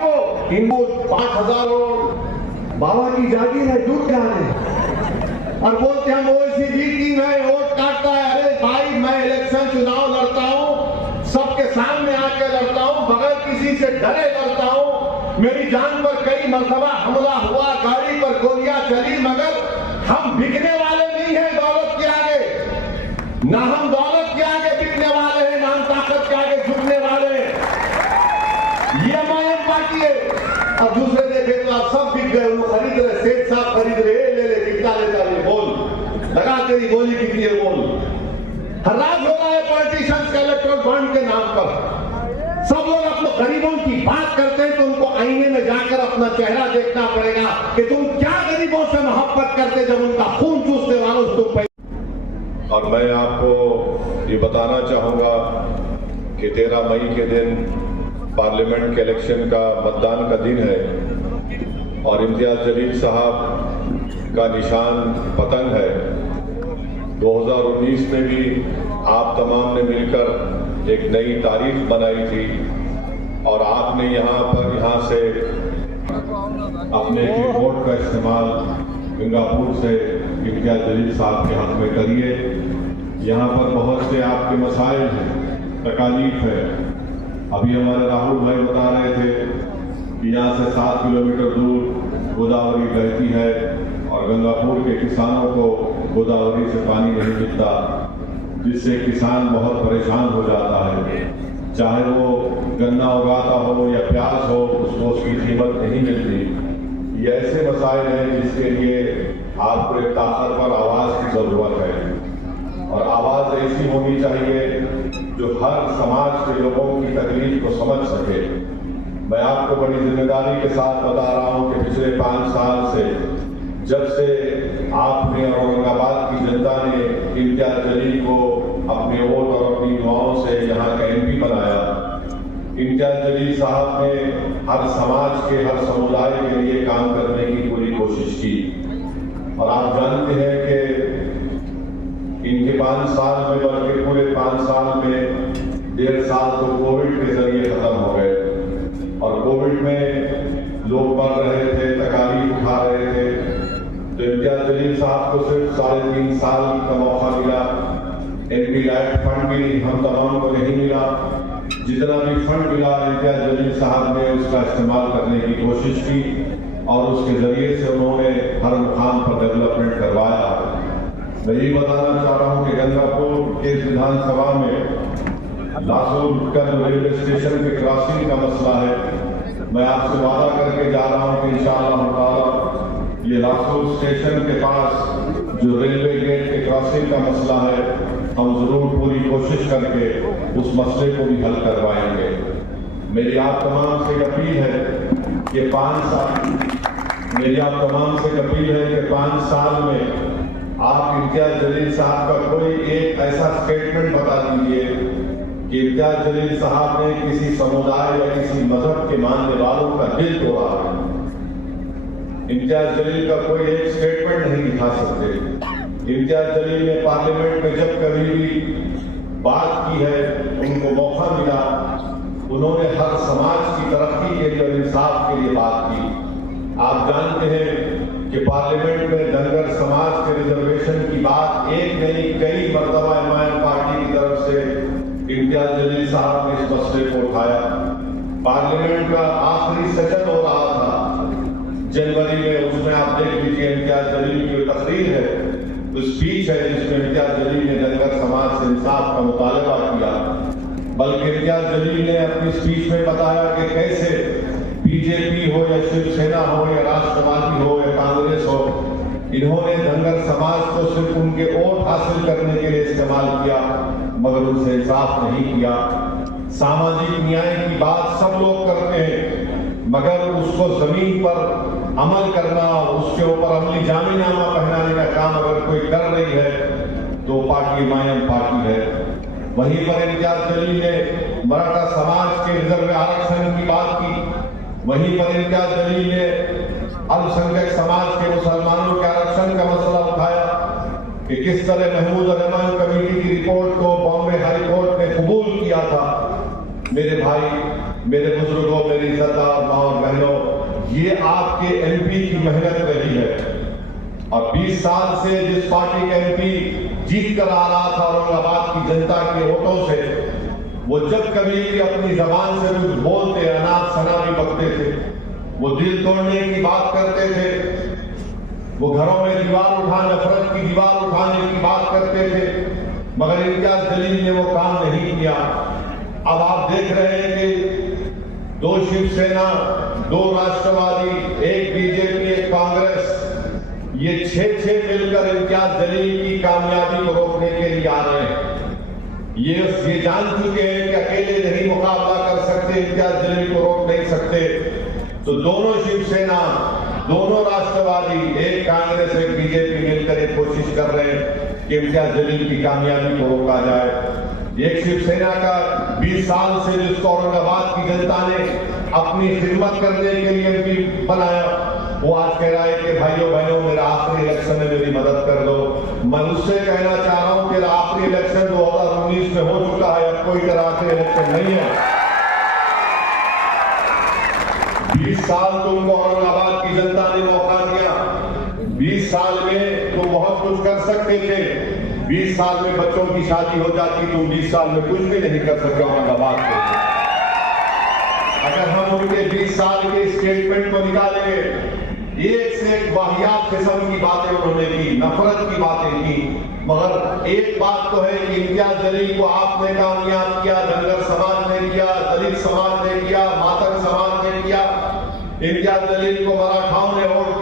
इनको 5,000 बाबा की जागीर है, दूर क्या है, और बोलते हम ओएसीडी टीम है, वोट काटता है। अरे भाई, मैं इलेक्शन चुनाव लड़ता हूँ, सबके सामने आके लड़ता हूँ, बगैर किसी से डरे लड़ता हूँ। मेरी जान पर कई मरतबा हमला हुआ, गाड़ी पर गोलियां चली, मगर हम बिकने वाले नहीं हैं दौलत के आगे। ना हम दौलत के आगे बिकने वाले हैं, ना हम ताकत के आगे झुकने वाले हैं। ये एमआईएम पार्टी है। अब दूसरे देखे तो आप सब बिक गए, वो खरीद रहे, सेठ साहब खरीद रहे, ले ले कितना लेता है बोल, लगा तेरी गोली कितनी है बोल। हराज हो रहा है पॉलिटिशियंस का इलेक्ट्रल बॉन्ड के नाम पर। सब लोग अपने गरीबों की बात करते हैं तो उनको आईने में जाकर अपना चेहरा देखना पड़ेगा कि तुम क्या गरीबों से मोहब्बत करते जब उनका खून चूसने वालों से तुम। और मैं आपको ये बताना चाहूंगा कि 13 मई के दिन पार्लियामेंट के इलेक्शन का मतदान का दिन है और इम्तियाज जलील साहब का निशान पतंग है। 2019 में भी आप तमाम ने मिलकर एक नई तारीख बनाई थी और आपने यहाँ से अपने वोट का इस्तेमाल गंगापुर से इम्तियाज जलील साहब के हक में करिए। यहाँ पर बहुत से आपके मसाइल हैं, तकालीफ है। अभी हमारे राहुल भाई बता रहे थे कि यहाँ से 7 किलोमीटर दूर गोदावरी बहती है और गंगापुर के किसानों को गोदावरी से पानी नहीं मिलता, जिससे किसान बहुत परेशान हो जाता है। चाहे वो गन्ना उगाता हो या प्याज हो, उसको उसकी कीमत नहीं मिलती। ये ऐसे मसाइल हैं जिसके लिए आपको एक ताकतवर आवाज़ की ज़रूरत है और आवाज़ ऐसी होनी चाहिए जो हर समाज के लोगों की तकलीफ को समझ सके। मैं आपको बड़ी जिम्मेदारी के साथ बता रहा हूँ कि पिछले 5 साल से जब से आपने औरंगाबाद की जनता ने इम्तियाज जलील को अपने वोट और अपनी दुआओं से यहाँ का एमपी बनाया, इम्तियाज जलील साहब ने हर समाज के, हर समुदाय के लिए काम करने की पूरी कोशिश की। और आप जानते हैं कि इनके 5 साल में, बल्कि पूरे 5 साल में 1.5 साल तो कोविड के जरिए खत्म हो गए और कोविड में लोग मर रहे थे, तकालीफ उठा रहे थे। तो इम्तियाज जलील साहब को सिर्फ 3.5 साल का मौका मिला। एमपी लाइफ फंड भी हम तमाम को नहीं मिला। जितना भी फंड मिला, इम्तियाज जलील साहब ने उसका इस्तेमाल करने की कोशिश की और उसके जरिए से उन्होंने हर मुकाम पर डेवलपमेंट करवाया। मैं यही बताना चाह रहा हूँ कि गंगापुर के विधानसभा में लासूर का जो रेलवे स्टेशन के क्रॉसिंग का मसला है, मैं आपसे वादा करके जा रहा हूँ कि इंशाअल्लाह ये लासूर स्टेशन के पास जो रेलवे गेट के क्रॉसिंग का मसला है, हम जरूर पूरी कोशिश करके उस मसले को भी हल करवाएंगे। मेरी आप तमाम से अपील है कि 5 साल में आप इम्तियाज जलील साहब का कोई एक ऐसा स्टेटमेंट बता दीजिए कि इम्तियाज जलील साहब ने किसी समुदाय या किसी मजहब के मानने वालों का दिल तोड़ा है। इम्तियाज जलील का कोई एक स्टेटमेंट नहीं दिखा सकते। इम्तियाज जलील ने पार्लियामेंट में जब कभी भी बात की है, उनको मौका मिला, उन्होंने हर समाज की तरक्की के लिए और इंसाफ के लिए बात की। आप जानते हैं कि पार्लियामेंट में धनगर समाज के रिजर्वेशन की बात एक नहीं कई मरतबा एमआईएम पार्टी की तरफ से इम्तियाज जलील साहब ने इस मसले को उठाया। पार्लियामेंट का आखिरी सेशन हो रहा था जनवरी में, उसमें आप देख लीजिए इम्तियाज जलील की तकरीर है, तो स्पीच है जिसमें इम्तियाज जलील ने धनगर समाज से इंसाफ का मुतालबा किया। बल्कि इम्तियाज जलील ने अपनी स्पीच में बताया कि कैसे बीजेपी हो या शिवसेना हो या राष्ट्रवादी हो या कांग्रेस हो, इन्होंने धनगर समाज को सिर्फ उनके वोट हासिल करने के लिए इस्तेमाल किया, मगर उनसे इंसाफ नहीं किया। सामाजिक न्याय की बात सब लोग करते हैं, मगर उसको जमीन पर अमल करना, उसके ऊपर अमली जामीनामा पहनाने का काम अगर कोई कर रही है तो पार्टी एमआईएम पार्टी है। वहीं पर इम्तियाज जलील ने मराठा समाज के रिजर्व आरक्षण की बात की। वहीं पर इम्तियाज जलील ने अल्पसंख्यक समाज के मुसलमानों के आरक्षण का मसला उठाया कि किस तरह महमूद रहमान कमेटी की रिपोर्ट को बॉम्बे हाई कोर्ट ने कबूल किया था। मेरे भाई, मेरे बुजुर्गों, मेरी इज्जतदार माँ और बहनों, ये आपके एमपी की मेहनत रही है। और 20 साल से जिस पार्टी का एमपी जीत कर आ रहा था औरंगाबाद की जनता के वोटों से, वो जब कभी भी अपनी जबान से कुछ बोलते, अनाप शनाप भी बकते थे, वो दिल तोड़ने की बात करते थे, वो घरों में दीवार उठाने, नफरत की दीवार उठाने की बात करते थे, मगर इम्तियाज जलील ने वो काम नहीं किया। अब आप देख रहे हैं कि 2 शिवसेना, 2 राष्ट्रवादी, 1 बीजेपी, 1 कांग्रेस, ये 6 मिलकर इम्तियाज जलील की कामयाबी को रोकने के लिए आ रहे हैं। ये जान चुके हैं कि अकेले नहीं मुकाबला कर सकते, इम्तियाज जलील को रोक नहीं सकते। तो दोनों शिवसेना, दोनों राष्ट्रवादी, 1 कांग्रेस, 1 बीजेपी मिलकर एक कोशिश कर रहे हैं कि इम्तियाज जलील की कामयाबी को रोका जाए। एक शिवसेना का 20 साल से जिसको औरंगाबाद की जनता ने अपनी खिदमत करने के लिए एमपी बनाया, वो आज कह रहा है कि भाइयों बहनों, मेरा आखिरी इलेक्शन में मेरी मदद कर दो। मैं उससे कहना चाह रहा हूं कि आखिरी इलेक्शन 2019 में हो चुका है, अब कोई तरह आखिरी इलेक्शन नहीं है। 20 साल तुमको औरंगाबाद की जनता ने मौका दिया। 20 साल में तुम बहुत कुछ कर सकते थे। 20 साल में बच्चों की शादी हो जाती, तुम 20 साल में कुछ भी नहीं कर सके औरंगाबाद को। अगर हम उनके 20 साल के स्टेटमेंट को निकालेंगे, एक से एक वाहियात किस्म की बातें उन्होंने की, नफरत की बातें की, मगर एक बात तो है कि इम्तियाज जलील को आपने कामयाब किया, धनगर समाज ने किया, दलित समाज ने किया, मातंग समाज ने किया। इम्तियाज जलील को मराठाओं ने वोट